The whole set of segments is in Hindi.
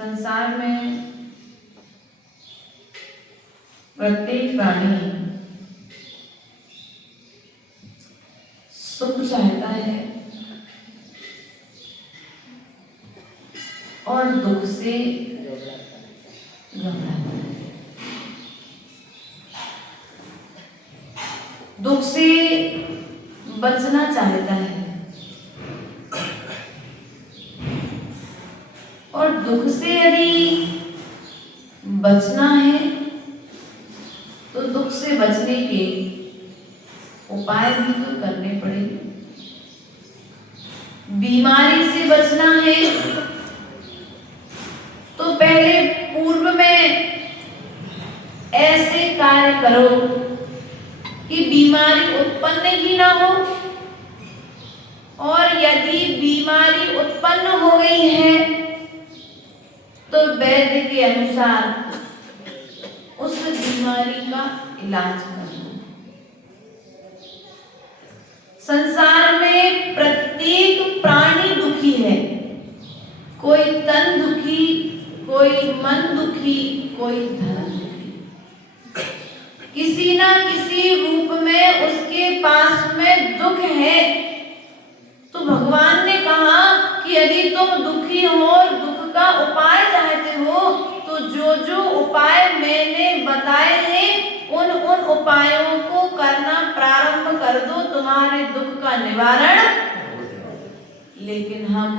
संसार में प्रत्येक प्राणी सुख चाहता है और दुख से घबराता है। दुख से बचना चाहता है और दुख से यदि बचना है तो दुख से बचने के उपाय भी तो करने पड़ेंगे। बीमारी से बचना है तो पहले पूर्व में ऐसे कार्य करो कि बीमारी उत्पन्न ही ना हो, और यदि बीमारी उत्पन्न हो गई है तो वैद्य के अनुसार उस बीमारी का इलाज करना। संसार में प्रत्येक प्राणी दुखी है, कोई तन दुखी, कोई मन दुखी, कोई धन दुखी, किसी ना किसी रूप में उसके पास में दुख है। तो भगवान ने कहा कि यदि तुम दुखी हो और दुख का उपाय चाहते हो तो जो जो उपाय मैंने बताए हैं उन उन उपायों को करना प्रारंभ कर दो, तुम्हारे दुख का निवारण। लेकिन हम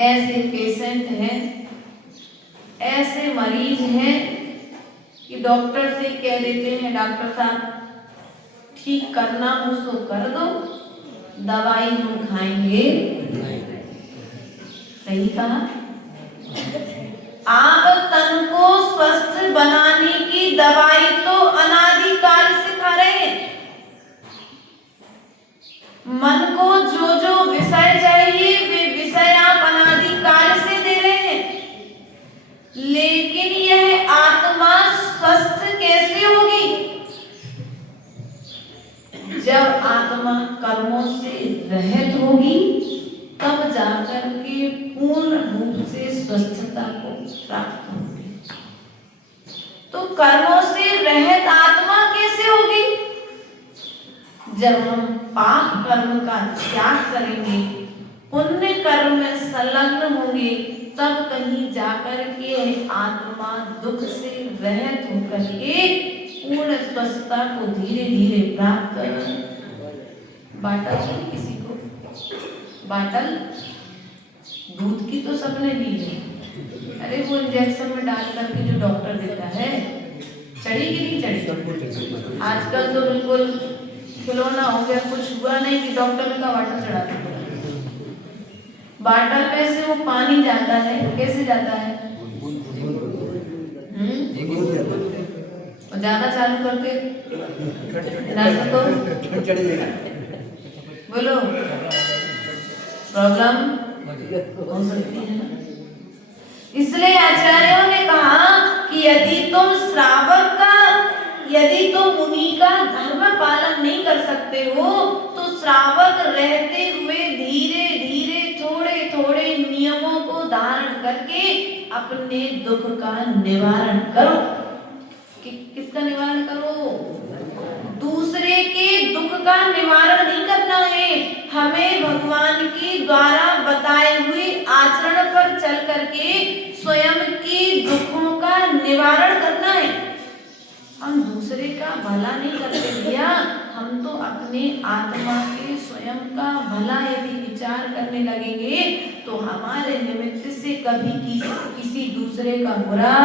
ऐसे पेशेंट हैं, ऐसे मरीज हैं कि डॉक्टर से कह देते हैं, डॉक्टर साहब ठीक करना हो तो कर दो, दवाई हम खाएंगे। सही कहा। आप तन को स्वस्थ बनाने की दवाई तो अनादिकाल से खा रहे हैं। मन को जो जो विषय चाहिए वे विषय आप अनादिकाल से दे रहे हैं, लेकिन यह आत्मा स्वस्थ कैसे होगी? जब आत्मा कर्मों से रहित होगी तब जाकर के पूर्ण रूप से स्वस्थता को प्राप्त होगी। तो कर्मों से रहित आत्मा कैसे होगी? जब हम पाप कर्म का त्याग करेंगे, पुण्य कर्म में संलग्न होंगे, तब कहीं जाकर के आत्मा दुख से रहित होकर के पूर्ण स्वस्थता को धीरे धीरे प्राप्त करें। बाटल चाहिए किसी को? बाटल दूध की तो सबने ली है। अरे वो इंजेक्शन में डाल करके जो डॉक्टर देता है, चढ़ी कि नहीं चढ़ी? आजकल तो बिल्कुल खिलौना हो गया, कुछ हुआ नहीं कि डॉक्टर ने कहा बाटल चढ़ा दो। बाटल में से वो पानी जाता है, कैसे जाता है? और ज्यादा चालू करके बोलो, प्रॉब्लम हो सकती है ना। इसलिए आचार्यों ने कहा कि यदि तुम मुनि का धर्म पालन नहीं कर सकते हो तो श्रावक रहते हुए धीरे धीरे थोड़े थोड़े नियमों को धारण करके अपने दुख का निवारण करो। किसका निवारण करो? दूसरे के दुख का निवारण नहीं करना है, हमें भगवान के द्वारा बताए हुए आचरण पर चल करके स्वयं के दुखों का निवारण करना है। हम दूसरे का भला नहीं करते भैया, हम तो अपने आत्मा के स्वयं का भला यदि विचार करने लगेंगे तो हमारे निमित्त से कभी किसी दूसरे का बुरा,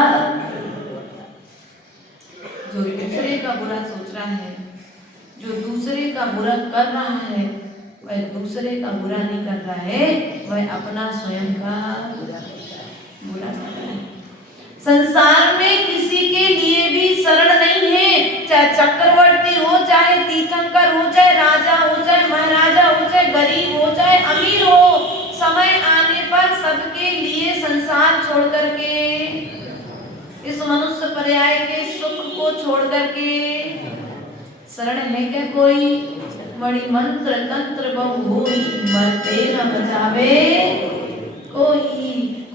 जो दूसरे का बुरा सोच रहा है, जो दूसरे का बुरा कर रहा है, वह दूसरे का बुरा नहीं कर रहा है, वह अपना स्वयं का बुरा कर रहा है। संसार में किसी के लिए भी शरण नहीं है, चाहे चक्रवर्ती हो, चाहे तीर्थंकर हो, चाहे राजा हो, चाहे महाराजा हो, चाहे गरीब हो, चाहे अमीर हो, समय आने पर सबके लिए संसार छोड़ करके, इस मनुष्य पर्याय के सुख को छोड़ करके शरण है क्या कोई? मणि मंत्र तंत्र बहु होई, मरते न बचावे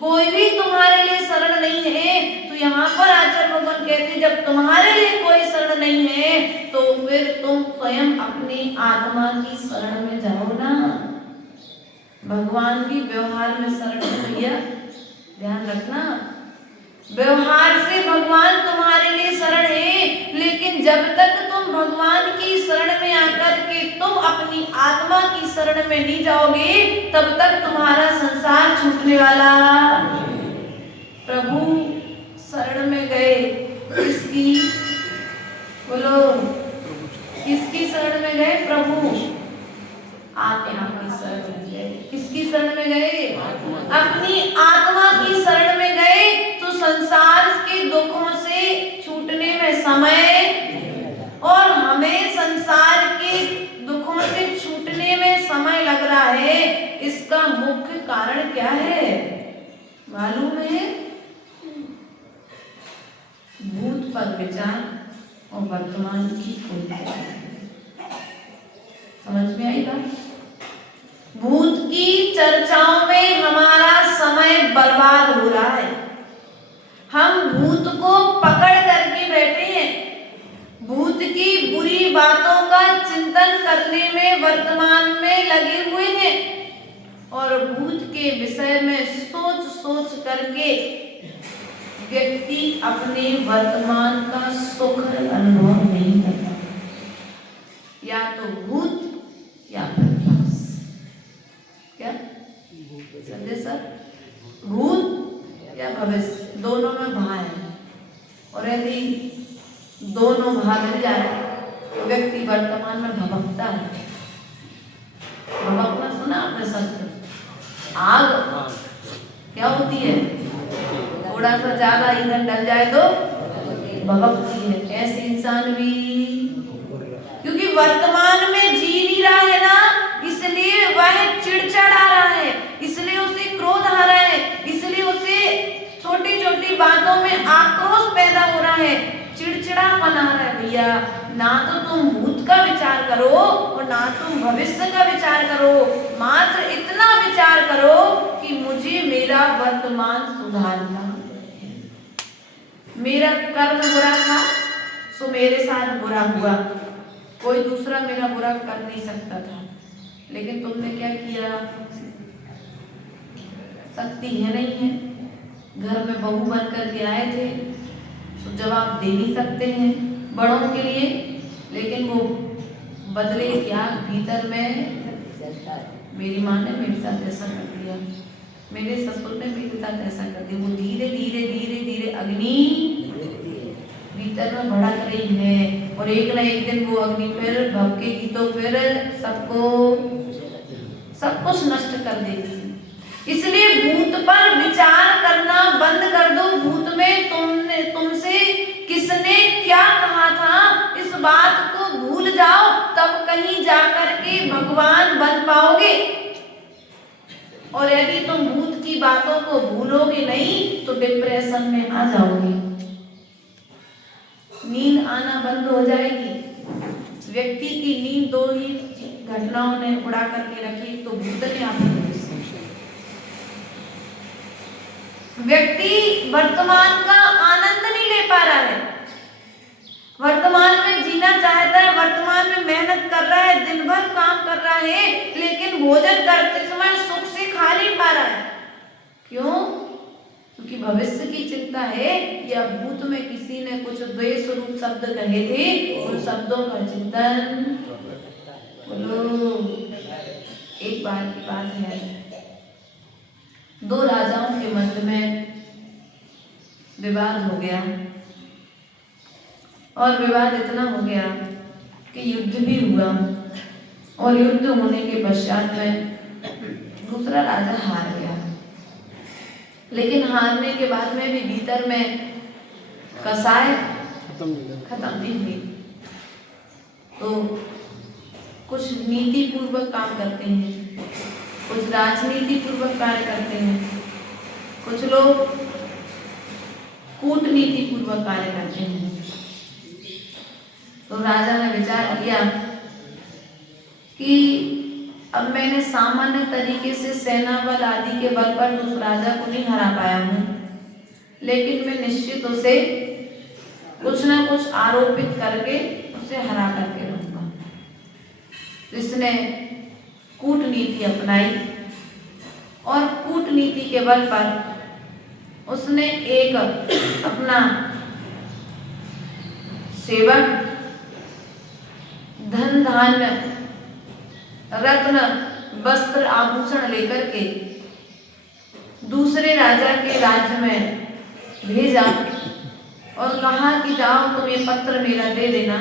कोई भी तुम्हारे लिए शरण नहीं है। तो यहाँ पर आचार्य भगवान कहते जब तुम्हारे लिए कोई शरण नहीं है तो फिर तुम स्वयं अपनी आत्मा की शरण में जाओ ना। भगवान की व्यवहार में शरण है भैया, ध्यान रखना। व्यवहार से भगवान तुम्हारे लिए शरण है, लेकिन जब तक तुम भगवान की शरण में आकर के तुम अपनी आत्मा की शरण में नहीं जाओगे तब तक तुम्हारा संसार छूटने वाला। प्रभु शरण में गए, किसकी? बोलो, किसकी शरण में गए? प्रभु आप यहाँ की शरण में गए। किसकी शरण में गए? अपनी आत्मा की शरण में गए तो संसार के दुखों से छूटने में समय, और हमें संसार के दुखों से छूटने में समय लग रहा है। इसका मुख्य कारण क्या है मालूम है? भूत पर विचार और वर्तमान की कोई समझ में आई बात? भूत की चर्चाओं में हमारा समय बर्बाद हो रहा है। हम भूत को पकड़ करके बैठे हैं, भूत की बुरी बातों का चिंतन करने में वर्तमान में लगे हुए हैं और भूत के विषय में सोच सोच करके व्यक्ति अपने वर्तमान का सुखद अनुभव नहीं करता, या तो भूत या फिर पास। क्या समझे सर? भूत या भविष्य, दोनों में भा है, और यदि दोनों भा मिल जाए तो व्यक्ति वर्तमान में भभकता है। भभकना सुना आपने शब्द? आग क्या होती है? थोड़ा सा ज्यादा ईंधन डल जाए तो भभकती है। ऐसे इंसान भी, क्योंकि वर्तमान में जी नहीं रहा है ना, इसलिए वह चिड़चिड़ा रहा है, इसलिए उसे क्रोध आ रहा है, इसलिए उसे छोटी छोटी बातों में आक्रोश पैदा हो रहा है, चिड़चिड़ा बना रहा है। भैया, ना तो तुम भूत का विचार करो और ना तुम भविष्य का विचार करो, मात्र इतना विचार करो कि मुझे मेरा वर्तमान सुधारना, मेरा कर्म बुरा था सो मेरे साथ बुरा हुआ, कोई दूसरा मेरा बुरा कर नहीं सकता था, लेकिन तुमने क्या किया? शक्ति है नहीं है, घर में बहू बनकर के आए थे तो जवाब दे नहीं सकते हैं बड़ों के लिए, लेकिन वो बदले क्या भीतर में मेरी माँ ने मेरे साथ ऐसा कर दिया, मेरे ससुर ने मेरे साथ ऐसा कर दिया। वो धीरे धीरे धीरे धीरे अग्नि भीतर में भड़क रही है और एक ना एक दिन वो अग्नि फिर भड़केगी तो फिर सबको सब कुछ नष्ट कर देगी। इसलिए भूत पर विचार करना बंद कर दो। भूत में तुमसे किसने क्या कहा था, इस बात को भूल जाओ, तब कहीं जाकर के भगवान बन पाओगे। और यदि तुम भूत की बातों को भूलोगे नहीं तो डिप्रेशन में आ जाओगे, नींद आना बंद हो जाएगी। व्यक्ति की नींद दो ही घटनाओं ने उड़ा करके रखी, तो भूत ने आपको, व्यक्ति वर्तमान का आनंद नहीं ले पा रहा है, वर्तमान में जीना चाहता है, वर्तमान में मेहनत कर रहा है, दिन भर काम कर रहा है, लेकिन भोजन करते समय सुख से खा नहीं पा रहा है। क्यों? क्योंकि भविष्य की चिंता है, या भूत में किसी ने कुछ द्वेष रूप शब्द कहे थे, उन शब्दों का चिंतन। बोलो, एक बार की बात है, दो राजाओं के मध्य में विवाद हो गया और विवाद इतना हो गया कि युद्ध भी हुआ, और युद्ध होने के पश्चात में दूसरा राजा हार गया। लेकिन हारने के बाद में भी भीतर में कसाई खत्म नहीं हुई, तो कुछ नीति पूर्वक काम करते हैं, कुछ राजनीति पूर्वक कार्य करते हैं, कुछ लोग कूटनीति पूर्वक कार्य करते हैं। तो राजा ने विचार किया कि अब मैंने सामान्य तरीके से सेना बल आदि के बल पर उस राजा को नहीं हरा पाया हूँ, लेकिन मैं निश्चित उसे कुछ ना कुछ आरोपित करके उसे हरा करके रहूंगा। इसने कूटनीति अपनाई और कूटनीति के बल पर उसने एक अपना सेवक धन धान्य रत्न वस्त्र आभूषण लेकर के दूसरे राजा के राज्य में भेजा और कहा कि जाओ तुम ये पत्र मेरा दे देना,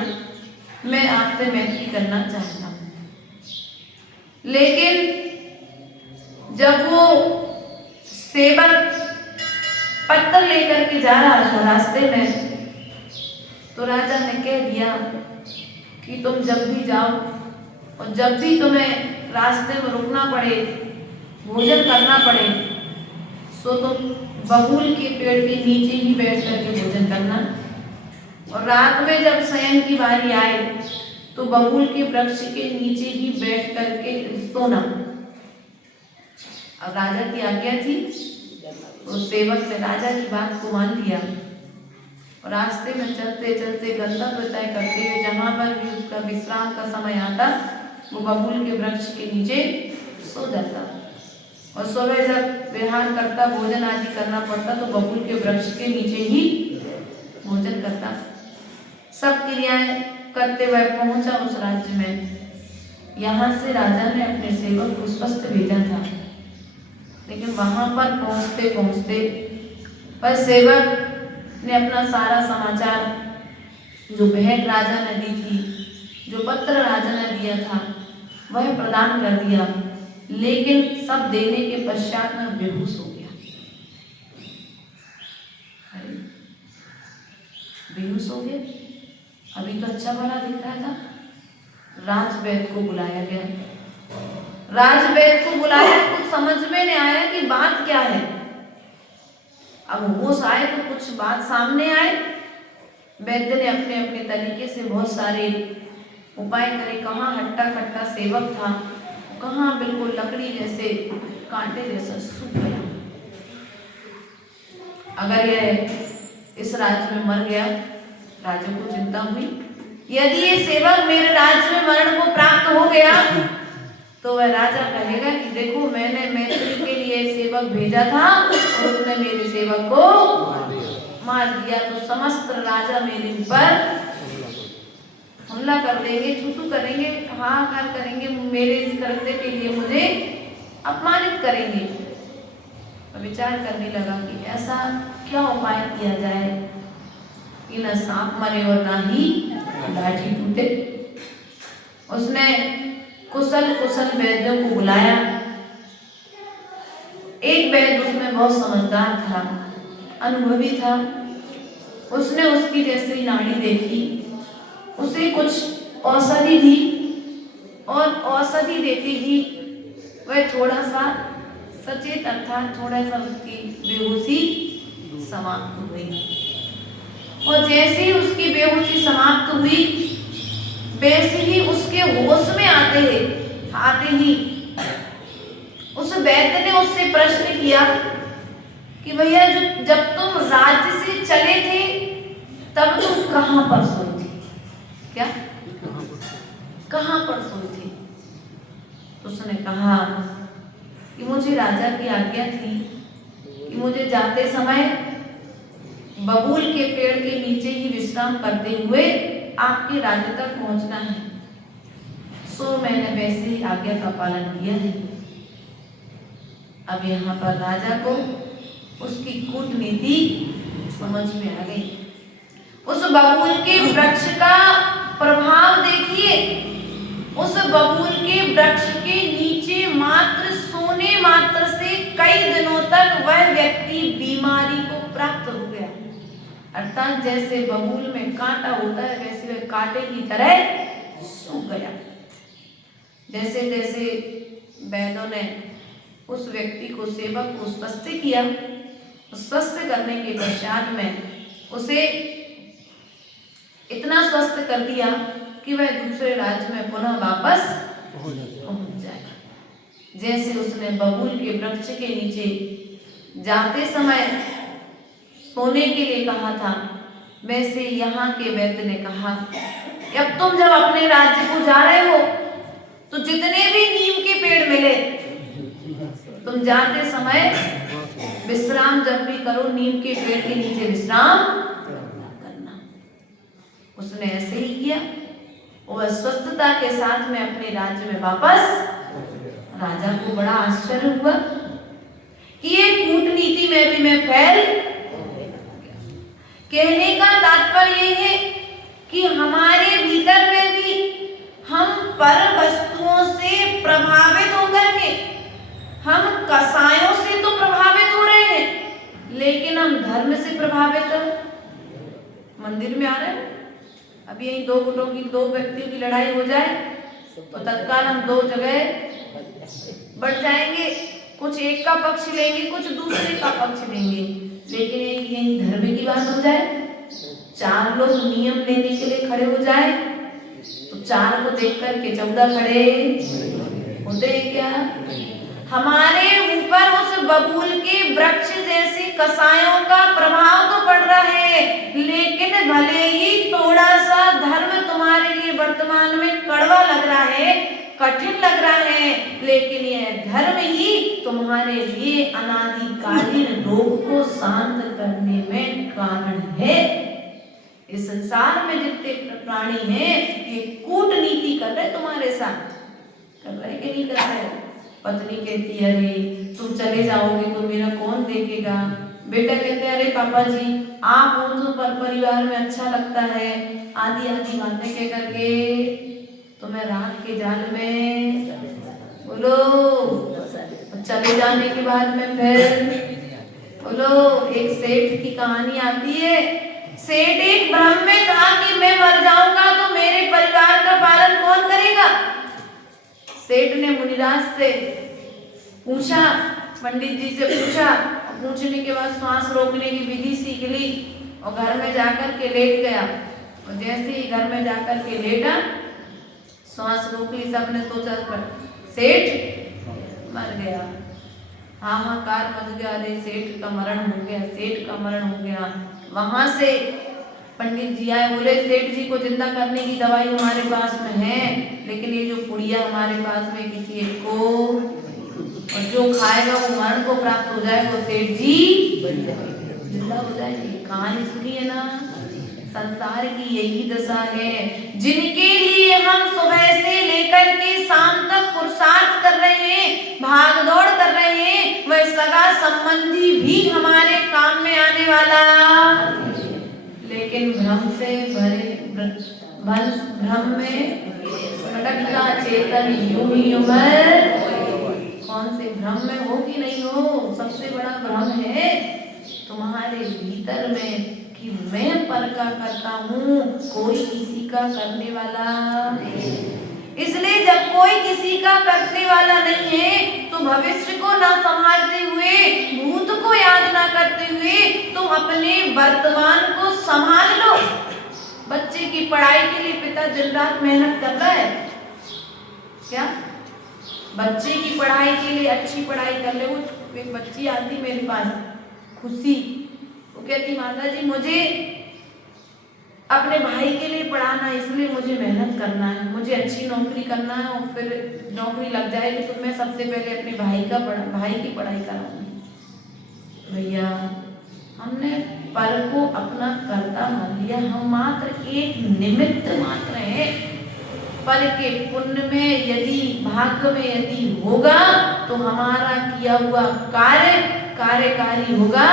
मैं आपसे मैत्री करना चाहता हूँ। लेकिन जब वो सेवक पत्र लेकर के जा रहा था रास्ते में, तो राजा ने कह दिया कि तुम जब भी जाओ और जब भी तुम्हें रास्ते में रुकना पड़े, भोजन करना पड़े, सो तुम बबूल के पेड़ के नीचे ही बैठ करके भोजन करना, और रात में जब शयन की बारी आए तो बबूल के वृक्ष के नीचे ही बैठ करके सोना। अब राजा की आज्ञा थी, उस सेवक ने राजा की बात को मान लिया और रास्ते में चलते चलते गंतव्य तय करते हुए जहाँ पर भी उसका विश्राम का समय आता वो बबूल के वृक्ष के नीचे सो जाता और सुबह जब विहार करता, भोजन आदि करना पड़ता तो बबूल के वृक्ष के नीचे ही भोजन करता। सब क्रियाएं करते हुए पहुंचा उस राज्य में। यहाँ से राजा ने अपने सेवक को स्वस्थ भेजा था, लेकिन वहां पर पहुंचते पहुंचते वह सेवक ने अपना सारा समाचार जो भेंट राजा ने दी थी, जो पत्र राजा ने दिया था, वह प्रदान कर दिया, लेकिन सब देने के पश्चात में बेहोश हो गया। अरे बेहोश हो गया, अभी तो अच्छा भला दिख रहा था। राजवैद्य को बुलाया गया, राजवैद्य को बुलाया, कुछ समझ में नहीं आया कि बात क्या है। अब होश आए तो कुछ बात सामने आए। वैद्य ने अपने अपने तरीके से बहुत सारे उपाय करे। कहाँ हट्टा कट्टा सेवक था, कहाँ बिल्कुल लकड़ी जैसे, कांटे जैसा सूख गया। अगर यह इस राज्य में मर गया, राजा को चिंता हुई, यदि ये सेवक मेरे राज्य में मरण को प्राप्त हो गया तो वह राजा कहेगा कि देखो मैंने मैत्री के लिए सेवक भेजा था और उसने मेरे सेवक को मार दिया। तो समस्त राजा मेरे ऊपर हमला कर देंगे, छूतू करेंगे, हाहाकार करेंगे, मेरे इस करने के लिए मुझे अपमानित करेंगे। विचार करने लगा कि ऐसा क्या उपाय किया जाए कि न सांप मरे और ना ही लाठी टूटे। उसने कुशल वैद्यों को बुलाया। एक वैद्य उसमें बहुत समझदार था, अनुभवी था। उसने उसकी जैसे नाड़ी देखी, उसे कुछ औषधि दी और औषधि देती ही वह थोड़ा सा सचेत अर्थात थोड़ा सा उसकी बेहोशी समाप्त हुई। और जैसे ही उसकी बेहोशी समाप्त हुई, वैसे ही उसके होश में आते ही उस वैद्य ने उससे प्रश्न किया कि भैया जब तुम राज्य से चले थे तब तुम कहाँ पर सोई थी? क्या कहाँ पर सोई थी? उसने कहा कि मुझे राजा की आज्ञा थी कि मुझे जाते समय बबूल के पेड़ के नीचे ही विश्राम करते हुए आपके राज्य तक पहुंचना है, सो मैंने वैसे ही आज्ञा का पालन किया है। अब यहाँ पर राजा को उसकी कूटनीति समझ में आ गई। उस बबूल के वृक्ष का प्रभाव देखिए। उस बबूल के वृक्ष के नीचे मात्र सोने मात्र से कई दिनों तक वह व्यक्ति बीमारी को प्राप्त हो गया। अर्थात जैसे बबूल में कांटा होता है वैसे वह कांटे की तरह सूख गया। जैसे जैसे वैद्यों ने उस व्यक्ति को, सेवक को स्वस्थ किया, स्वस्थ करने के पश्चात में उसे इतना स्वस्थ कर दिया कि वह दूसरे राज्य में पुनः वापस पहुंच जाए। जैसे उसने बबूल के वृक्ष के नीचे जाते समय सोने के लिए कहा था, वैसे यहाँ के वैद्य ने कहा अब तुम जब अपने राज्य को जा रहे हो तो जितने भी नीम के पेड़ मिले तुम जाते समय विश्राम जब भी करो नीम के पेड़ के नीचे विश्राम करना। उसने ऐसे ही किया और स्वस्थता के साथ में अपने राज्य में वापस। राजा को बड़ा आश्चर्य हुआ कि ये कूटनीति में भी मैं फैल। कहने का तात्पर्य ये है कि हमारे भीतर में भी हम पर वस्तुओं से प्रभावित होकर के, हम कसायों से तो प्रभावित हो रहे हैं लेकिन हम धर्म से प्रभावित हैं। मंदिर में आ रहे हैं, अब यही दो गुटों की, दो व्यक्तियों की लड़ाई हो जाए तो तत्काल हम दो जगह बढ़ जाएंगे, कुछ एक का पक्ष लेंगे, कुछ दूसरे का पक्ष लेंगे। लेकिन एक यही धर्म की बात हो जाए, चार लोग नियम लेने के लिए खड़े हो जाए तो चार को देख कर के 14 खड़े होते हैं क्या? हमारे ऊपर उस बबूल के वृक्ष जैसी कसायों का प्रभाव तो पड़ रहा है, लेकिन भले ही थोड़ा सा धर्म तुम्हारे लिए वर्तमान में कड़वा लग रहा है, कठिन लग रहा है, लेकिन यह धर्म ही तुम्हारे लिए अनादिकालीन रोग को शांत करने में कारण है। इस संसार में जितने प्राणी हैं ये कूटनीति कर रहे तुम्हारे साथ, कर रहे कि नहीं कर रहे? पत्नी कहती है अरे तुम चले जाओगे तो मेरा कौन देखेगा? बेटा कहते हैं अरे पापा जी आप हो तो परिवार में अच्छा लगता है, आदि आदि बातें कह करके तुम्हें रात के जाल में बोलो। चले जाने के बाद में फिर बोलो, एक सेठ की कहानी आती है। सेठ एक भ्रम में था कि मैं मर जाऊंगा तो मेरे परिवार का पालन कौन करेगा। सेठ ने मुनिराज से पूछा, पंडित जी से पूछा, पूछने के बाद श्वास रोकने की विधि सीख ली और घर में जाकर के लेट गया। और जैसे ही घर में जाकर के लेटा, श्वास रोक ली, सबने सोचा सेठ मर गया। हाहाकार मच गया, अरे सेठ का मरण हो गया, सेठ का मरण हो गया। वहां से पंडित जी आए, बोले सेठ जी को जिंदा करने की दवाई हमारे पास में है, लेकिन ये जो पुड़िया हमारे पास में किसी एक को, और जो खाएगा वो मरण को प्राप्त हो जाएगा, वो सेठ जी जिंदा हो जाएगी। कहानी सुनी है ना? संसार की यही दशा है। जिनके लिए हम सुबह से लेकर के शाम तक पुरुषार्थ कर रहे हैं, भाग दौड़ कर रहे हैं, वह सगा संबंधी भी हमारे काम में आने वाला, लेकिन भ्रम से भरे भ्रम में भटकता चेतन यूं ही उम्र। कौन से भ्रम में हो कि नहीं हो? सबसे बड़ा भ्रम है तुम्हारे भीतर में कि मैं पर का करता हूँ, कोई किसी का करने वाला नहीं। इसलिए जब कोई किसी का करने वाला नहीं है तो भविष्य को ना संभालते हुए, भूत को याद ना करते हुए तुम अपने वर्तमान को संभाल लो। बच्चे की पढ़ाई के लिए पिता दिन रात मेहनत कर रहा है क्या? बच्चे की पढ़ाई के लिए अच्छी पढ़ाई कर ले। वो एक बच्ची आती मेरे पास, खुशी, वो कहती माता जी मुझे अपने भाई के लिए पढ़ाना है, इसलिए मुझे मेहनत करना है, मुझे अच्छी नौकरी करना है, और फिर नौकरी लग जाएगी तो मैं सबसे पहले अपने भाई की पढ़ाई कराऊंगी। भैया हमने पर को अपना कर्ता मान लिया, हम मात्र एक निमित्त मात्र है। पर के पुण्य में यदि भाग्य में यदि होगा तो हमारा किया हुआ कार्य कार्यकारी होगा,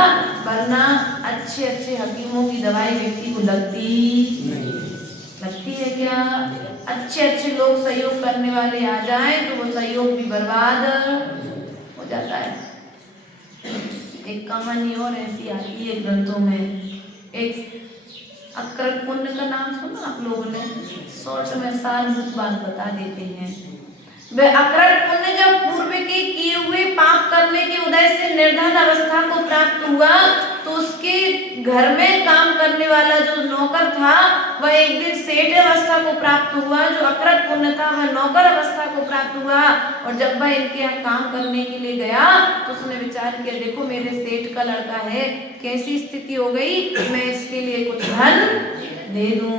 वरना अच्छे अच्छे हकीमों की दवाई व्यक्ति को लगती है क्या? अच्छे अच्छे लोग सहयोग करने वाले आ जाएं तो वो सहयोग भी बर्बाद हो जाता है। एक कहानी और ऐसी आती है ग्रंथों में, एक अक्रल पुण्य का नाम सुना आप लोगों ने? शॉर्ट में सारभूत बात बता देते हैं। वह अक्रल पुण्य जब पूर्व के किए हुए पाप करने के उदय से निर्धन अवस्था को प्राप्त हुआ तो उसके घर में काम करने वाला जो नौकर था वह एक दिन सेठ अवस्था को प्राप्त हुआ। जो अक्रल पुण्य था वह नौकर अवस्था को प्राप्त हुआ। और जब वह इनके यहाँ काम करने के लिए गया तो उसने विचार किया, देखो मेरे सेठ का लड़का है, कैसी स्थिति हो गई, मैं इसके लिए कुछ धन दे दूं।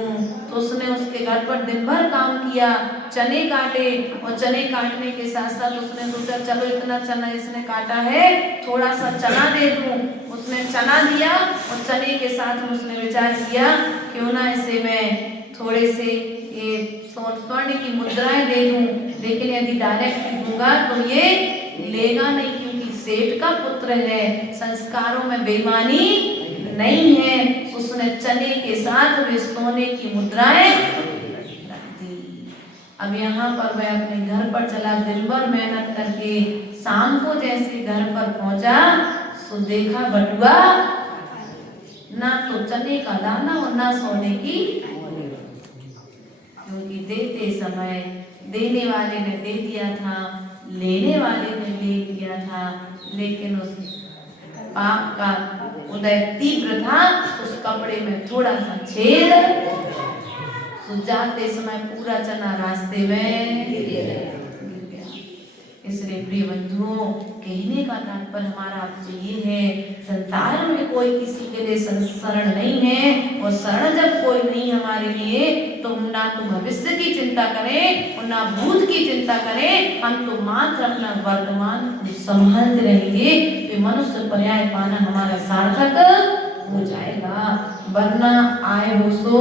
तो उसने उसके घर पर दिन भर काम किया, चने काटे, और चने काटने के साथ साथ उसने सोचा चलो इतना चना इसने काटा है थोड़ा सा चना दे दूं। उसने चना दिया और चने के साथ उसने विचार किया क्यों ना इसे मैं थोड़े से ये स्वर्ण की मुद्राएं दे दूं, लेकिन यदि डायरेक्ट दूंगा तो ये लेगा नहीं, क्योंकि सेठ का पुत्र है, संस्कारों में बेईमानी नहीं है। उसने चने के साथ वे सोने की मुद्राएं रख दी। अब यहाँ पर वह अपने घर पर चला, दिन भर मेहनत करके शाम को जैसे घर पर पहुंचा तो देखा बटुआ ना तो चने का दाना और ना सोने की, क्योंकि देते समय देने वाले ने दे दिया था, लेने वाले ने ले लिया था, लेकिन उस पाप का उदय तीव्र था। उस कपड़े में थोड़ा सा छेद, तो जाते समय पूरा चना रास्ते में गिर गया। इसलिए प्रिय बंधुओं, कहने का तात्पर्य हमारा आपसे ये है, संसार में कोई किसी के लिए शरण नहीं है, और शरण जब कोई नहीं हमारे लिए, तो हम ना तो भविष्य की चिंता करें और ना भूत की चिंता करें, हम तो मात्र अपना वर्तमान को संभालते रहेंगे, तो मनुष्य पर्याय पाना हमारा सार्थक हो जाएगा। वरना आए हो सो,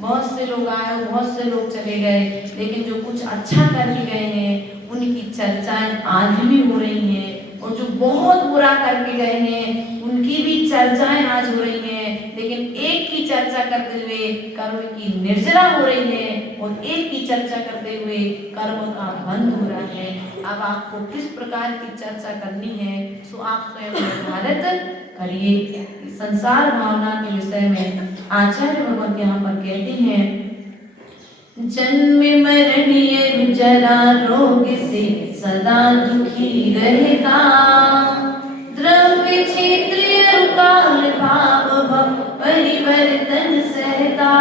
बहुत से लोग आए, बहुत से लोग चले गए, लेकिन जो कुछ अच्छा करके गए हैं उनकी चर्चाएं आज भी हो रही हैं, और जो बहुत बुरा करके गए हैं उनकी भी चर्चाएं आज हो रही हैं, लेकिन एक की चर्चा करते हुए कर्म की निर्जरा हो रही है, और एक की चर्चा करते हुए कर्म का बंध हो रहा है। अब आपको किस प्रकार की चर्चा करनी है, सो आप स्वयं निर्धारित करिए। संसार भावना के विषय में आचार्य भगवत यहाँ पर कहते हैं, जन्म मरणीय जरा रोग से सदा दुखी रहता, द्रव्य क्षेत्रीय काल भाव परिवर्तन सहता,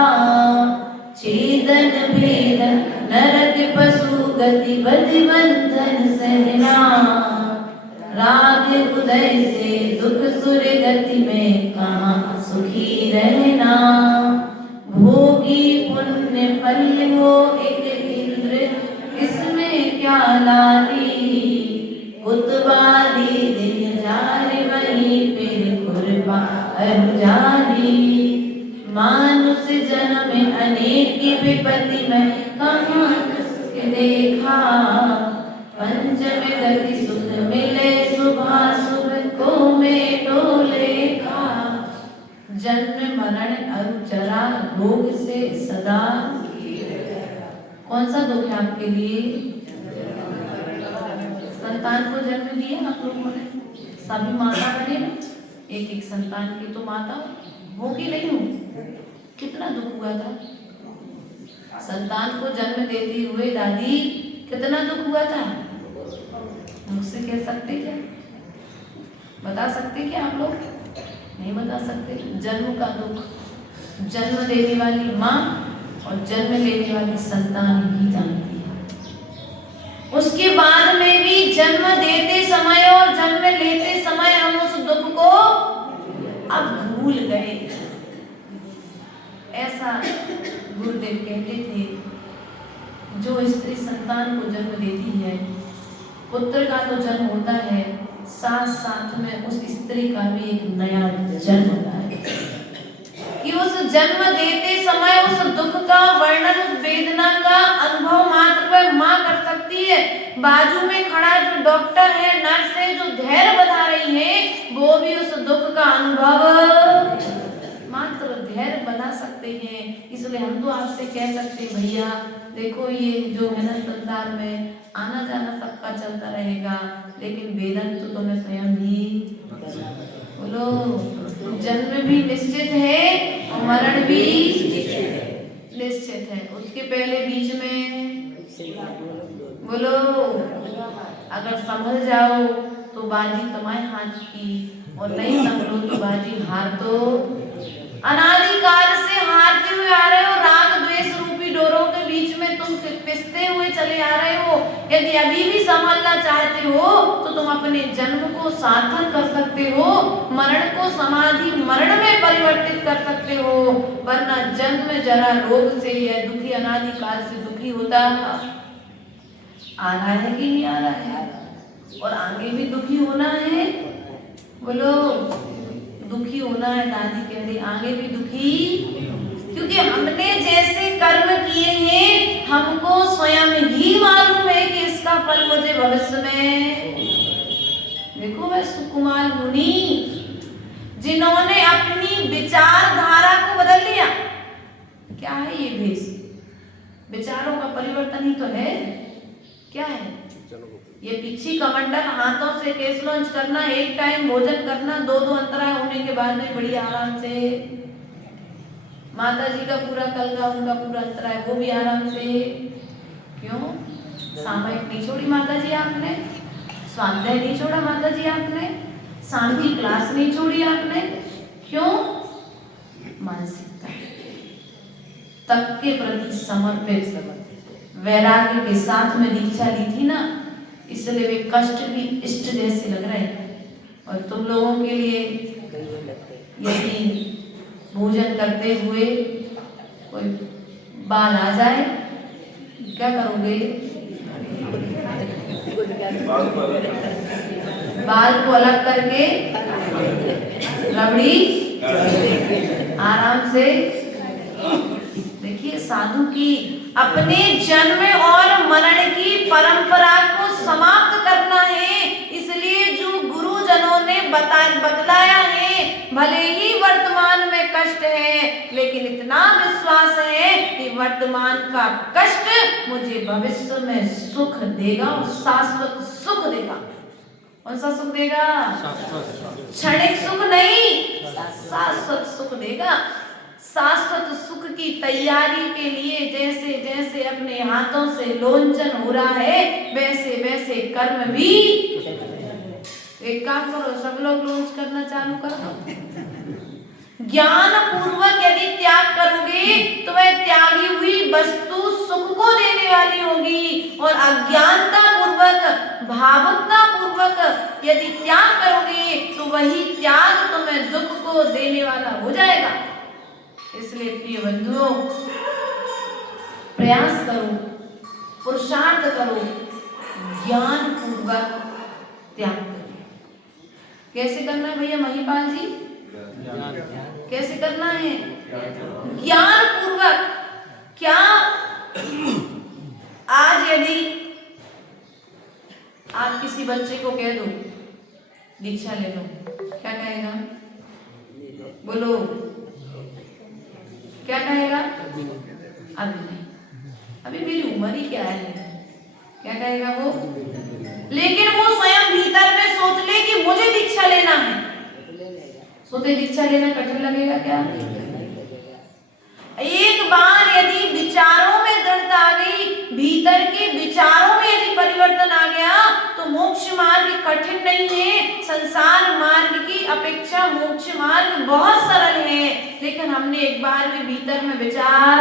छेदन भेदन नरक पशु गति बद्धि बंधन सहना, राग उदय से दुख सुर गति में कहाँ सुखी रहना, भोगी पुण्य फल हो एक इंद्र इसमें क्या लानी, उतवादी दिन जारी वहीं फिर कुर्बा जानी, मानुष जन्म अनेक विपत्ति में कहाँ देखा, पंचम गति सुख मिले सुबह सुख को में डोले खा, जन्म मरण अरुचरा रोग से सदा। कौन सा दुख है आपके लिए? संतान को जन्म दिया आप लोगों ने, सभी माता बने ना, एक एक संतान की तो माता हो कि नहीं हो? कितना दुख हुआ था संतान को जन्म देती हुए, दादी कितना दुख हुआ था? मुझसे कह सकते क्या? बता सकते क्या आप लोग? नहीं बता सकते। जन्म का दुख जन्म देने वाली माँ और जन्म लेने वाली संतान ही जानती है। उसके बाद में भी जन्म देते समय और जन्म लेते समय हम उस दुख को अब भूल गए। ऐसा गुरुदेव कहते थे, जो स्त्री संतान को जन्म देती है, पुत्र का तो जन्म होता है, साथ साथ में उस स्त्री का भी एक नया जन्म होता है, कि उस जन्म देते समय उस दुख का वर्णन, उस वेदना का अनुभव मात्र वह माँ कर सकती है। बाजू में खड़ा जो डॉक्टर है, नर्स है, जो धैर्य बता रही है, वो भी उस दुख का अनुभव मात्र धैर्य बना सकते हैं। इसलिए हम तो आपसे कह सकते हैं, भैया देखो ये जो है ना, संसार में आना जाना सबका चलता रहेगा, लेकिन वेदन तो तुम्हें स्वयं ही बोलो, जन्म भी निश्चित है और मरण भी निश्चित है। उसके पहले बीच में बोलो, अगर संभल जाओ तो बाजी तुम्हारे हाथ की, और नहीं संभलो तो बाजी हार तो अनादिकाल से हारते हुए आ रहे हो। राग द्वेष रूपी डोरों के बीच में तुम पिसते हुए चले आ रहे हो। यदि अभी भी संभलना चाहते हो तो तुम अपने जन्म को सार्थक कर सकते हो, मरण को समाधि मरण में परिवर्तित कर सकते हो। वरना जन्म जरा रोग से यह दुखी अनादिकाल से दुखी होता आ रहा है कि नहीं आ रहा है, और आगे भी दुखी होना है। बोलो, दुखी होना है। दादी कह रही आगे भी दुखी, क्योंकि हमने जैसे कर्म किए हैं हमको स्वयं ही मालूम है कि इसका फल मुझे भविष्य में। देखो वह सुकुमार मुनि जिन्होंने अपनी विचारधारा को बदल लिया। क्या है ये भेष? विचारों का परिवर्तन ही तो है। क्या है ये? पीछी कमंडल हाथों से केस लॉन्च करना, एक टाइम भोजन करना, दो अंतराय होने के बाद में बड़ी आराम से माता जी का पूरा कल का उनका पूरा अंतराय वो भी आराम से। क्यों? सामयिक नहीं छोड़ी माता जी आपने, स्वाध्याय नहीं छोड़ा माता जी आपने, शाम की क्लास नहीं छोड़ी आपने। क्यों? मानसिकता तक के प्रति समर्पित वैराग्य के साथ में दीक्षा ली थी ना, इसलिए वे कष्ट भी इष्ट जैसे लग रहे हैं। और तुम लोगों के लिए यदि भोजन करते हुए कोई बाल आ जाए क्या करोगे? बाल को अलग करके रबड़ी आराम से। देखिए साधु की अपने जन्म और मरण की परंपरा को समाप्त करना है। इसलिए जो गुरुजनों ने बतलाया है, भले ही वर्तमान में कष्ट है लेकिन इतना विश्वास है कि वर्तमान का कष्ट मुझे भविष्य में सुख देगा और शाश्वत सुख देगा। कौन सा सुख देगा? क्षणिक सुख नहीं, शाश्वत सुख देगा। शाश्वत सुख की तैयारी के लिए जैसे जैसे अपने हाथों से लोंचन हो रहा है वैसे वैसे कर्म भी। एक काम करो, सब लोग लोंच करना चालू कर दो। ज्ञान पूर्वक यदि त्याग करोगे तो वह त्यागी हुई वस्तु सुख को देने वाली होगी, और अज्ञानता पूर्वक भावुकता पूर्वक यदि त्याग करोगे तो वही त्याग तुम्हें दुख को देने वाला हो जाएगा। इसलिए प्रिय बंधुओं, प्रयास करो, पुरुषार्थ करो, ज्ञान पूर्वक त्याग करो। कैसे करना है भैया महिपाल जी? कैसे करना है? ज्ञान पूर्वक। क्या आज यदि आप किसी बच्चे को कह दो दीक्षा ले लो, क्या कहेगा? बोलो, क्या कहेगा? अभी नहीं, अभी मेरी उम्र ही क्या है, क्या कहेगा वो? लेकिन वो स्वयं भीतर में सोच ले कि मुझे दीक्षा लेना है, सोचे दीक्षा लेना कठिन लगेगा क्या? एक बार यदि विचारों में दृढ़ता आ गई, भीतर के विचारों में यदि परिवर्तन आ गया तो मोक्ष मार्ग कठिन नहीं है। संसार मार्ग की अपेक्षा मोक्ष मार्ग बहुत सरल है, लेकिन हमने एक बार भी भीतर में विचार,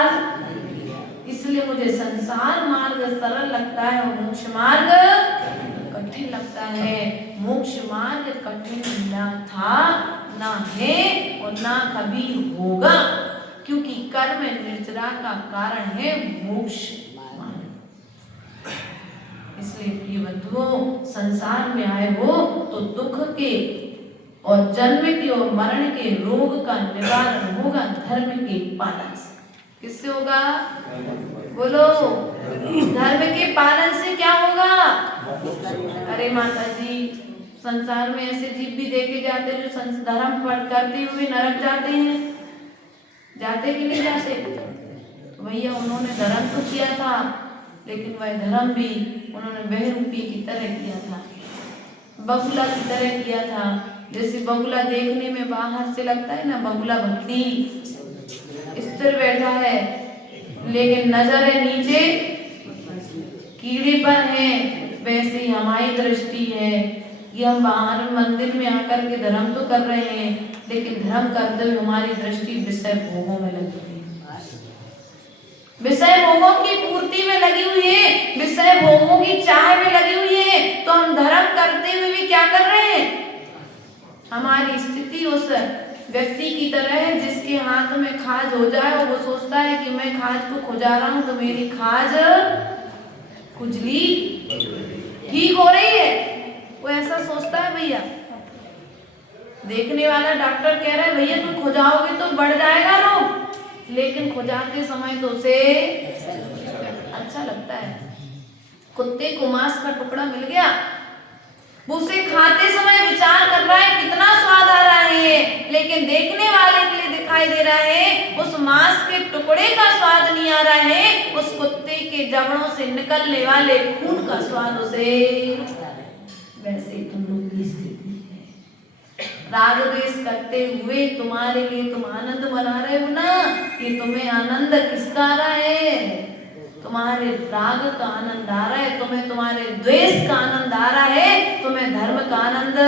इसलिए मुझे संसार मार्ग सरल लगता है और मोक्ष मार्ग कठिन लगता है। मोक्ष मार्ग कठिन ना था, ना है और ना कभी होगा, क्योंकि कर्म निर्जरा का कारण है मोक्ष मार्ग। इसलिए प्रिय बंधुओं, संसार में आए हो तो दुख के और जन्म के और मरण के रोग का निवारण होगा धर्म के पालन से। किससे होगा? बोलो, धर्म के पालन से क्या होगा? अरे माता जी, संसार में ऐसे जीव भी देखे जाते जो धर्म करते हुए नरक जाते हैं, जाते कि नहीं जाते? तो भैया उन्होंने धर्म तो किया था, लेकिन वह धर्म भी उन्होंने बहरूपी की तरह किया था, बगुला की तरह किया था। जैसे बगुला देखने में बाहर से लगता है ना, बगुला भक्ति स्थिर बैठा है, लेकिन नजर है नीचे कीड़े पर है, वैसे ही हमारी दृष्टि है कि हम बाहर मंदिर में आकर के धर्म तो कर रहे हैं, लेकिन धर्म करते हुए हमारी दृष्टि विषय भोगों में लगी हुई है, विषय भोगों की पूर्ति में लगी हुई है, विषय भोगों की चाह में लगी हुई है। तो हम धर्म करते हुए भी क्या कर रहे हैं? हमारी स्थिति उस व्यक्ति की तरह है जिसके हाथ में खाज हो जाए और वो सोचता है कि मैं खाज को खुजा रहा हूं तो मेरी खाज खुजली ठीक हो रही है, वो ऐसा सोचता है। भैया देखने वाला डॉक्टर कह रहा है भैया तुम खुजाओगे तो बढ़ जाएगा रोग, लेकिन खुजाते समय तो उसे अच्छा लगता है। कुत्ते को मांस का टुकड़ा मिल गया, वो उसे खाते समय विचार कर रहा है कितना स्वाद आ रहा है, लेकिन देखने वाले के लिए दिखाई दे रहा है उस मांस के टुकड़े का स्वाद नहीं आ रहा है, उस कुत्ते के जबड़ों से निकलने वाले खून का स्वाद उसे। वैसे ही तुम लोग की स्थिति है, राग द्वेष करते हुए तुम्हारे लिए तुम आनंद मना रहे हो ना, ये तुम्हें आनंद किसका आ रहा है? तुम्हारे राग का आनंद आ रहा है, तुम्हें तुम्हारे द्वेष का आनंद आ रहा है, तुम्हें धर्म का आनंद।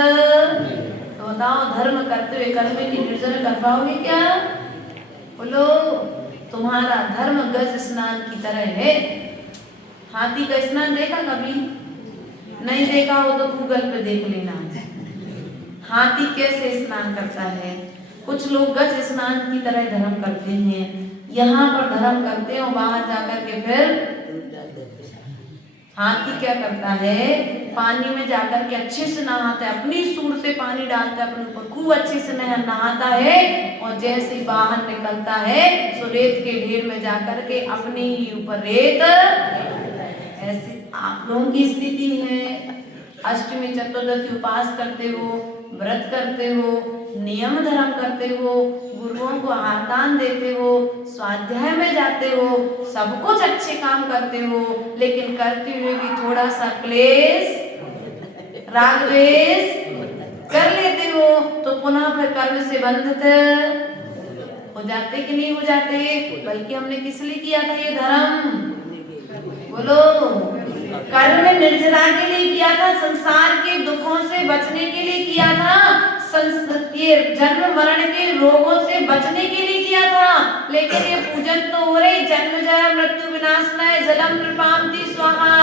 तो बताओ, धर्म करते हुए कर्म की निर्जर कर पाओगे क्या? बोलो, तुम्हारा धर्म गज स्नान की तरह है। हाथी का स्नान देखा कभी? नहीं देखा हो तो गूगल पे देख लेना। हाथी कैसे स्नान करता है। कुछ लोग गज स्नान की तरह धर्म करते हैं, यहाँ पर धर्म करते हैं और बाहर जाकर के फिर हाथी क्या करता है, पानी में जाकर के अच्छे से नहाता है, अपनी सूंड से पानी डालता है अपने ऊपर, खूब अच्छे से नहाता है और जैसे ही बाहर निकलता है तो रेत के ढेर में जाकर के अपने ही ऊपर रेत। ऐसे आप लोगों की स्थिति है। अष्टमी चतुर्दशी उपास करते हो, व्रत करते हो, नियम धर्म करते हो, गुरुओं को आदान देते हो, स्वाध्याय में जाते हो, सब कुछ अच्छे काम करते हो, लेकिन करते हुए भी थोड़ा सा क्लेश राग द्वेष कर लेते हो तो पुनः फिर कर्म से बंधित हो जाते कि नहीं हो जाते। बल्कि हमने किस लिए किया था ये धर्म, बोलो, कर्म निर्जरा के लिए किया था, संसार के दुखों से बचने के लिए किया था, ये जन्म मरण के रोगों से बचने के लिए किया था। लेकिन ये पूजन तो हो रही जन्म जरा मृत्यु विनाशनाय जलम नृपामति स्वाहा,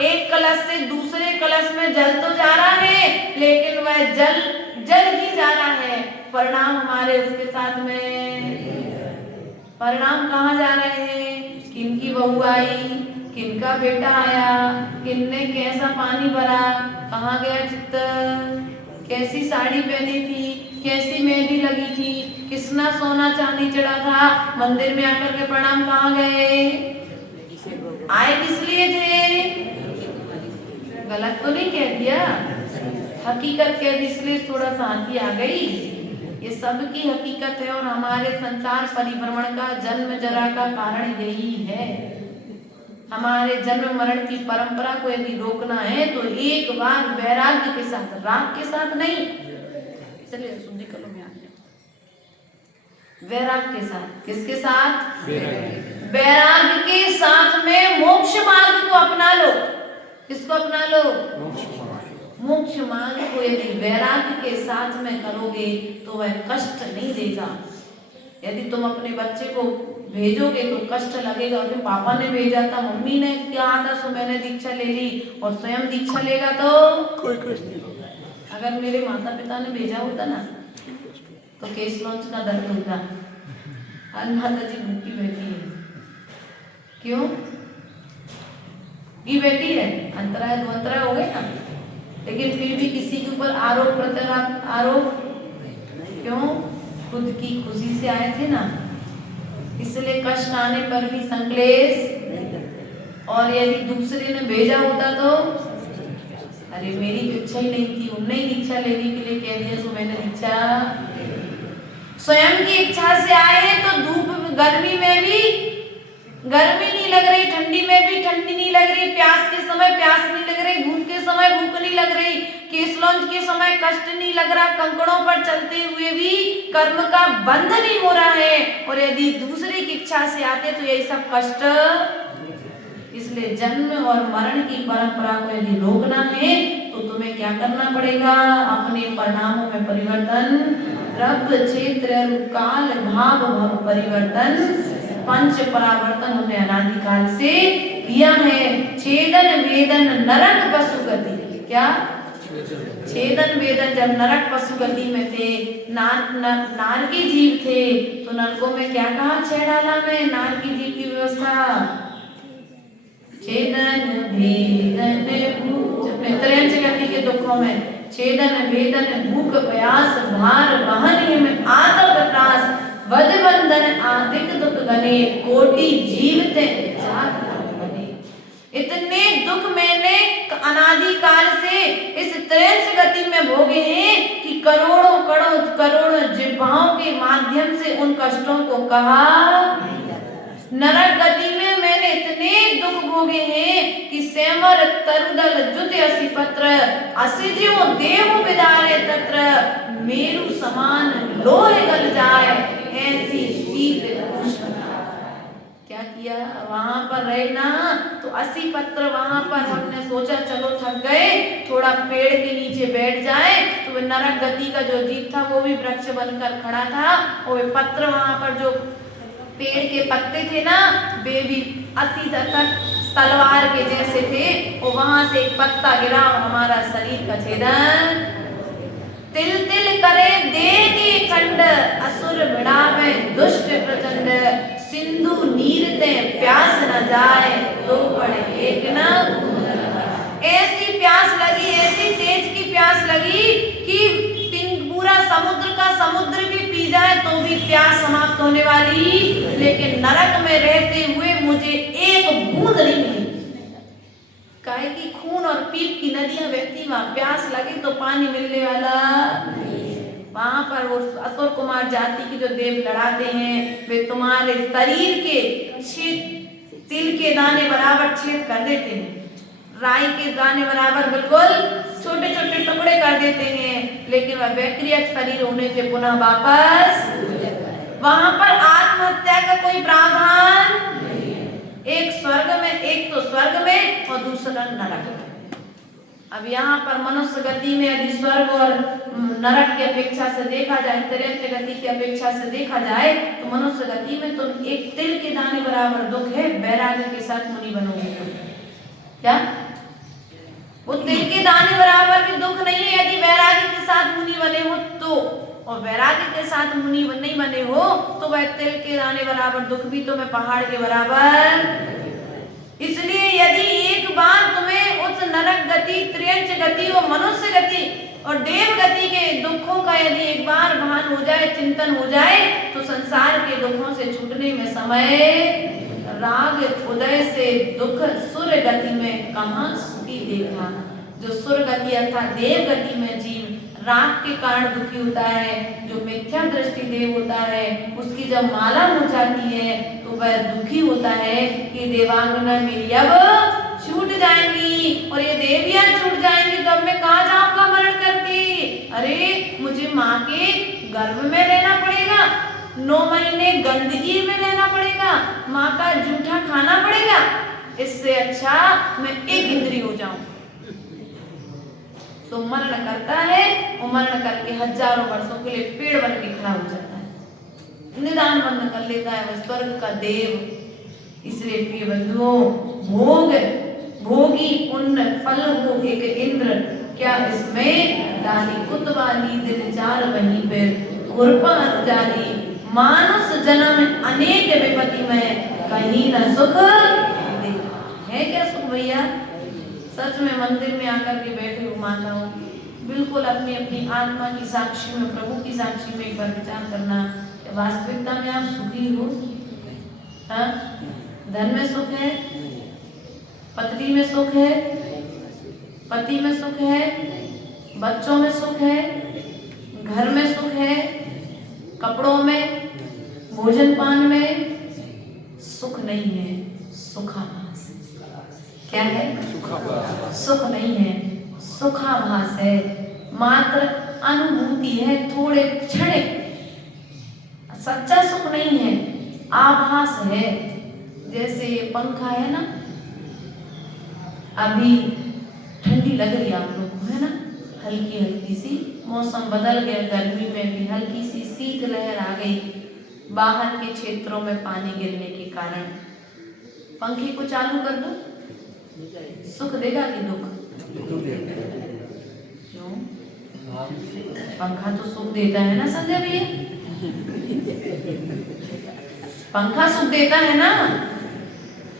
एक कलश से दूसरे कलश में जल तो जा रहा है लेकिन वह जल जल ही जा रहा है, परिणाम हमारे उसके साथ में, परिणाम कहाँ जा रहे हैं, किनकी बहू आई, किनका बेटा आया, किनने कैसा पानी भरा, कहाँ गया चित्त, कैसी साड़ी पहनी थी, कैसी मेहंदी लगी थी, किसना सोना चांदी चढ़ा था, मंदिर में आकर के प्रणाम कहाँ गए, आए किस लिए थे, गलत तो नहीं कह दिया, हकीकत कह दी इसलिए थोड़ा सा हंसी आ गई। ये सब की हकीकत है और हमारे संसार परिभ्रमण का जन्म जरा का कारण यही है। हमारे जन्म मरण की परंपरा को यदि रोकना है तो एक बार वैराग्य के साथ, राग के साथ नहीं, चलिए सुधी कलो में आ गया, वैराग्य के साथ, किसके साथ, वैराग्य के साथ में मोक्ष मार्ग को अपना लो। किसको अपना लो, मोक्ष मार्ग को यदि वैराग्य के साथ में करोगे तो वह कष्ट नहीं देगा। यदि तुम अपने बच्चे को भेजोगे तो कष्ट लगेगा, और पापा ने भेजा था, मम्मी ने कहा था सो मैंने दीक्षा ले ली और स्वयं दीक्षा लेगा तो कोई कष्ट नहीं। अगर मेरे माता पिता ने भेजा होता ना तो केस लॉन्च का दर्द होता, आज माता जी भूखी बैठी है, क्यों की बैठी है, अंतराय दो अंतराय हो गए ना, लेकिन फिर भी किसी के ऊपर आरोप प्रत्यारोप, आरोप क्यों, खुद की खुशी से आए थे ना, इसलिए कष्ट आने पर भी संक्लेश। और यदि दूसरे ने भेजा होता तो अरे मेरी तो इच्छा ही नहीं थी, उनने ही दीक्षा लेने के लिए कह दिया तो मैंने दीक्षा, स्वयं की इच्छा से आए हैं तो धूप गर्मी में भी गर्मी नहीं लग रही, ठंडी में भी ठंडी नहीं लग रही, प्यास के समय प्यास नहीं लग रही, भूख के समय भूख नहीं लग रही, केस लॉन्च के समय कष्ट नहीं लग रहा, कंकड़ों पर चलते हुए भी कर्म का बंध नहीं हो रहा है, और यदि दूसरे की इच्छा से आते तो यही सब कष्ट। इसलिए जन्म और मरण की परंपरा को यदि रोकना है तो तुम्हें क्या करना पड़ेगा, अपने परिणामों में परिवर्तन, द्रव्य क्षेत्र काल भाव भाव परिवर्तन, पंच परावर्तन हमने अनादिकाल से किया है। छेदन वेदन नरक पशु गति, क्या छेदन वेदन, जब नरक पशु गति में थे, नारकी जीव थे तो नरकों में क्या कहा, छेड़ाला में नारकी जीव की व्यवस्था, छेदन भेदन त्रयंच गति के दुखों में, छेदन भेदन भूख प्यास भार वहन में आदर त्रास वध बंधन आदिक दुख गने, कोटि जीवते बने। इतने दुख मैंने अनादिकाल से इस त्रयंच गति में भोगे हैं कि करोड़ों करोड़ों जिह्वाओं के माध्यम से उन कष्टों को कहा। नरक गति में मैंने इतने दुख भोगे हैं कि सेमर तरुदल जुत असि पत्र, असिज्यो देव विदारे तत्र, मेरु समान लोह गल जाए, ऐसी शीत क्या किया, वहां पर रहे ना तो 80 पत्र, वहां पर हमने सोचा चलो थक गए थोड़ा पेड़ के नीचे बैठ जाए, तो नरक गति का जो जीव था वो भी वृक्ष बनकर खड़ा था, और पत्र वहां पर जो पेड़ के पत्ते थे ना वे भी 80 तक तलवार के जैसे थे, और वहां से एक पत्ता गिरा और हमारा शरीर का छेदन। तिल तिल करे देह के खंड, असुर बिड़ावे दुष्ट प्रचंड, सिंधु नीर ते प्यास न जाए, तो पड़े एक न। ऐसी प्यास लगी, ऐसी तेज की प्यास लगी कि पूरा समुद्र का समुद्र भी पी जाए तो भी प्यास समाप्त होने वाली, लेकिन नरक में रहते हुए मुझे एक बूंद नहीं मिली। काहे की खून और पीप की नदियां बहती, वहां प्यास लगे तो पानी मिलने वाला। वहां पर वो असुर कुमार जाति के जो देव लड़ाते हैं, वे तुम्हारे शरीर के छेद, तिल के दाने बराबर छेद कर देते हैं, राई के दाने बराबर बिल्कुल छोटे छोटे टुकड़े कर देते हैं, लेकिन वह वैक्रियक शरीर होने से पुनः वापस। वहां पर आत्महत्या का कोई प्रावधान, एक स्वर्ग में, एक तो स्वर्ग में और दूसरा नरक में। अब यहाँ पर मनुष्य गति में यदि स्वर्ग और नरक की अपेक्षा से देखा जाए, तिर्यंत गति की अपेक्षा से देखा जाए, तो मनुष्य गति में तो एक तिल के दाने बराबर दुख है, वैराग्य के साथ मुनि बनोगे क्या? वो तिल के दाने बराबर भी दुख नहीं है यदि वैराग्य के साथ मुनि बने हो तो, और वैराग्य के साथ मुनि नहीं बने हो तो वह तिल के दाने बराबर दुख भी तुम्हें पहाड़ के बराबर। इसलिए यदि एक बार तुम्हें उस नरक गति, त्रियंच गति और मनुष्य गति और देव गति के दुखों का यदि एक बार भान हो जाए, चिंतन हो जाए, तो संसार के दुखों से छूटने में समय। राग उदय से दुख सुर गति में कहाँ सुखी देखा। जो सुर गति अर्थात देव गति में जीव राग के कारण दुखी होता है, जो मिथ्या दृष्टि देव होता है, उसकी जब माला हो जाती है तो वह दुखी होता है कि देवांगना मेरी अब छूट जाएंगी, और ये देवियां छूट जाएंगी तो अब मैं कहाँ जाऊंगा मरण करके। अरे मुझे माँ के गर्भ में रहना पड़ेगा, 9 महीने गंदगी में रहना पड़ेगा, माँ का जूठा खाना पड़ेगा, इससे अच्छा मैं एक इंद्री हो जाऊं। तो मरण करता है, और मरण करके हजारों वर्षों के लिए पेड़ बन के खड़ा हो जाता है, निदान बंद कर लेता है वह स्वर्ग का देव। इसलिए प्रिय बंधुओं, भोग भोगी पुण्य फल हो एक इंद्र, क्या इसमें डाली कुतवाली दिन चार वहीं पे गुरपा जानी, मानुष जन्म अनेक विपत्ति में कहीं न सुख है। क्या सुख भैया? सच में मंदिर में आकर के बैठे हो माताओं, बिल्कुल अपनी अपनी आत्मा की साक्षी में, प्रभु की साक्षी में एक बार विचार करना, वास्तविकता में आप सुखी हो? हाँ, धन में सुख है, पत्नी में सुख है, पति में सुख है, बच्चों में सुख है, घर में सुख है, कपड़ों में, भोजन पान में सुख नहीं है, सुखाभास। क्या है? सुख नहीं है, सुखाभास है, मात्र अनुभूति है, थोड़े क्षणिक, सच्चा सुख नहीं है, आभास है। जैसे ये पंखा है ना, अभी ठंडी लग रही है आप लोग को, है ना, हल्की हल्की सी, मौसम बदल गया, गर्मी में भी हल्की सी शीत लहर आ गई बाहर के क्षेत्रों में पानी गिरने के कारण। पंखे को चालू कर दो, सुख देगा कि दुख? क्यों? पंखा तो सुख देता है ना संजय भैया, पंखा सुख देता है ना।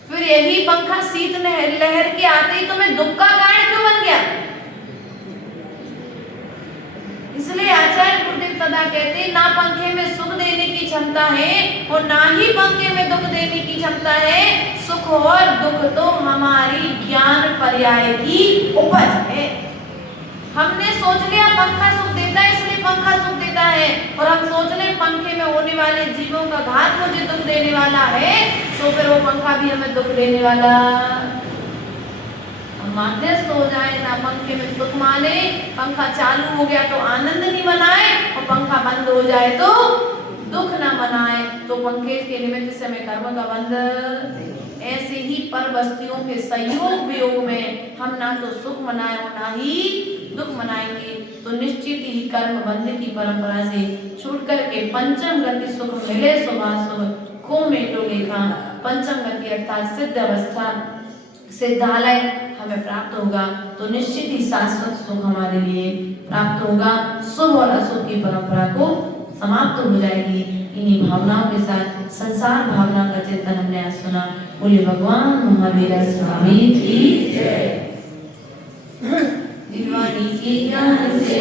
फिर यही पंखा शीत लहर के आते ही तुम्हें दुख का कारण क्यों बन गया? इसलिए आचार्य गुरुदेव सदा कहते, ना पंखे में सुख देने की क्षमता है और ना ही पंखे में दुख देने की क्षमता है। सुख और दुख तो हमारी ज्ञान पर्याय की उपज है। हमने सोच लिया पंखा सुख देता है इसलिए पंखा सुख देता है, और हम सोच ले पंखे में होने वाले जीवों का घात मुझे दुख देने वाला है, तो फिर वो पंखा भी हमें दुख देने वाला। मध्यस्थ हो जाए, ना पंखे में सुख माने, पंखा चालू हो गया तो आनंद नहीं मनाए, और पंखा बंद हो जाए तो दुख ना मनाए, तो पंखे के निमित्त से हमें कर्म का बंध। ऐसे ही पर वस्तुओं के संयोग वियोग में हम ना तो सुख मनाए और ना ही दुख मनाएंगे, तो निश्चित ही कर्म बंध की परंपरा से छूट करके पंचम गति सुख मिले सुभासुभ को मेटोगे खा। पंचम गति अर्थात सिद्ध अवस्था, सिद्धालय हमें प्राप्त होगा तो निश्चित ही शाश्वत सुख हमारे लिए प्राप्त होगा। शुभ और अशुभ की परंपरा को समाप्त हो जाएगी। इन्हीं भावनाओं के साथ संसार भावना का चिंतन हमने आज सुना। बोले भगवान महावीर स्वामी की जय। जीवानी के ज्ञान से